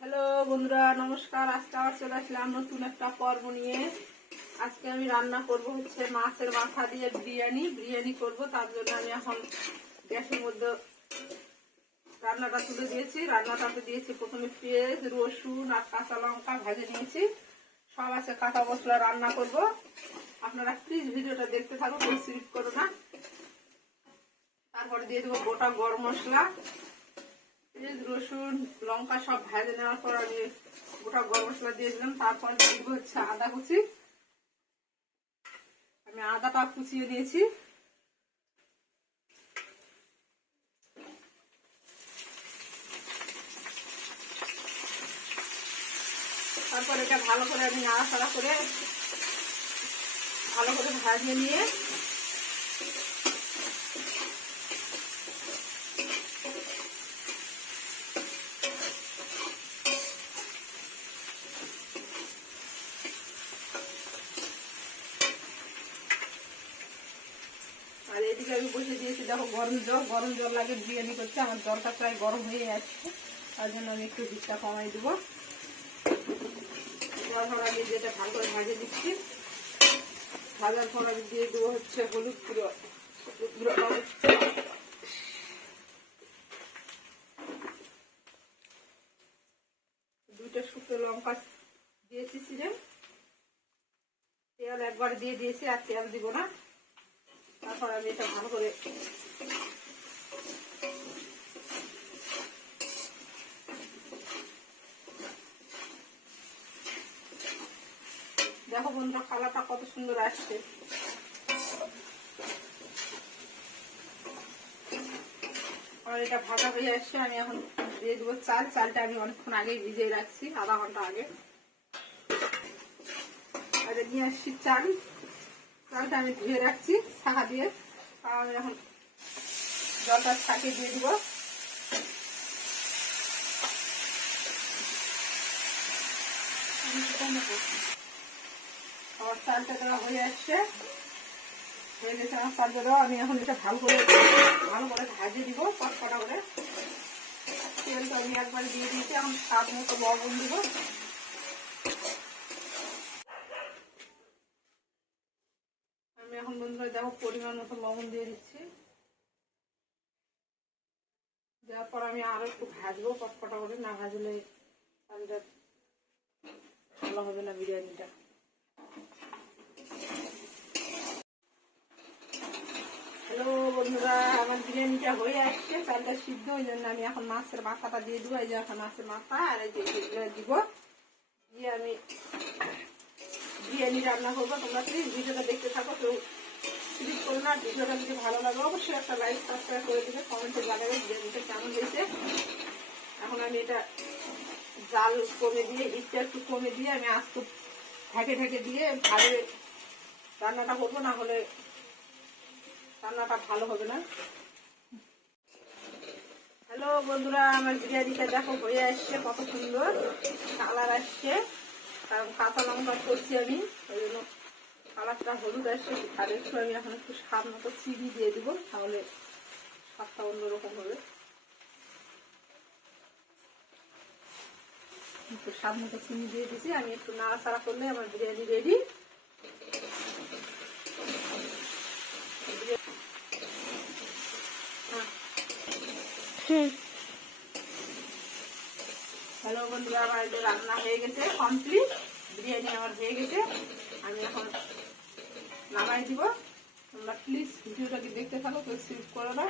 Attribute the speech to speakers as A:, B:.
A: Hello বন্ধুরা, নমস্কার। আজকে আবার চলে আসলাম নতুন একটা পর্ব নিয়ে। আজকে আমি রান্না করব হচ্ছে মাছের মাথা দিয়ে বিরিয়ানি। বিরিয়ানি করব, তার জন্য আমি এখন গ্যাসের মধ্যে রান্নাটা তুলে দিয়েছি। রান্নাটাতে দিয়েছি প্রথমে পেঁয়াজ, রসুন আর কাঁচা লঙ্কা ভেজে নিয়েছি। সব আছে কাঁচা মশলা রান্না করব। আপনারা প্লিজ ভিডিওটা দেখতে থাকুন স্লিপ করো না। তারপরে দিয়ে দেবো গোটা গরম মশলা। পেঁয়াজ, রসুন, লঙ্কা সব ভেজে নেওয়ার পর আমি গোটা গরম মশলা দিয়ে দিলাম। তারপর দিব হচ্ছে আদা কুচি। আমি আদাটা কুচিয়ে নিয়েছি। তারপর এটা ভালো করে আমি নাড়াচাড়া করে ভালো করে ভাজিয়ে নিয়ে এদিকে আমি বসে দিয়েছি, দেখো গরম জল গরম জল লাগে বিরিয়ানি করছে, আমার জলটা প্রায় গরম হয়ে যাচ্ছে, তার জন্য আমি একটু হিটটা কমাই দেবো। জল যেটা ভালো করে ভাজে দিচ্ছি দিয়ে দেবো হচ্ছে হলুদ লঙ্কা দিয়েছি তেল একবার দিয়ে দিয়েছি, আর তেল দিব না। তারপর আমি এটা ভালো করে দেখো বন্ধুরা, কালারটা কত সুন্দর আসছে। আর এটা ভাজা হয়ে আসছে, আমি এখন দিয়ে দেবো চাল। চালটা আমি অনেকক্ষণ আগে ভিজিয়ে রাখছি, আধা ঘণ্টা আগে। আর নিয়ে আসছি চাল। চালটা আমি ধুয়ে রাখছি শাখা দিয়ে। আমি এখন জলটা ছাঁকিয়ে দিয়ে দিব। আমার চালটা দেওয়া হয়ে আসছে। হয়ে গেছে আমার চালটা দেওয়া। আমি এখন এটা ভালো করে ভালো করে ভাজে দিব, কটকটা করে। তেলটা আমি একবার দিয়ে দিয়েছি। এখন স্বাদ মতো লবণ দিব। এখন বন্ধুরা দেখো পরিমাণ মতো লবণ দিয়ে দিচ্ছি। দেওয়ার পর আমি আরও একটু ভাজবো, কটকটা করে। না ভাজলে চালটা ভালো হবে না বিরিয়ানিটা। হ্যালো বন্ধুরা, আমার বিরিয়ানিটা হয়ে আসছে, চালটা সিদ্ধ ওই জন্য আমি এখন মাছের মাথাটা দিয়ে দেবো, এই যে এখন মাছের মাথা, আর এই যে দিব। দিয়ে আমি বিরিয়ানি রান্না করব, তোমরা প্লিজ ভিডিওটা দেখতে থাকো, কেউ ক্লিক করো না, ভিডিওটা যদি ভালো লাগে, অবশ্যই একটা লাইক সাবস্ক্রাইব করে দিবে কমেন্টে জানাবে বিরিয়ানিটা কেমন হয়েছে। এখন আমি এটা জাল কমে দিয়ে হিটটা একটু কমে দিয়ে আমি আস্ত ঢাকে ঢাকে দিয়ে ভালো রান্নাটা করব, না হলে রান্নাটা ভালো হবে না। হ্যালো বন্ধুরা, আমার বিরিয়ানিটা দেখো হয়ে আসছে, কত সুন্দর, কালার আসছে। কারণ কাঁচা লঙ্কা করছি আমি, ওই জন্য কালারটা হলুদ আসছে, আর একটু আমি এখন একটু স্বাদ মতো চিনি দিয়ে দিব, তাহলে স্বাদটা অন্যরকম হবে। একটু স্বাদ মতো চিনি দিয়ে দিছি, আমি একটু নাড়াচাড়া করলে আমার বিরিয়ানি রেডি হ্যালো বন্ধুরা আমার রান্না হয়ে গেছে কমপ্লিট বিরিয়ানি আমার হয়ে গেছে। আমি এখন নামাই দিব। তোমরা প্লিজ ভিডিওটাকে দেখতে থাকো, কেউ স্লিপ করো না।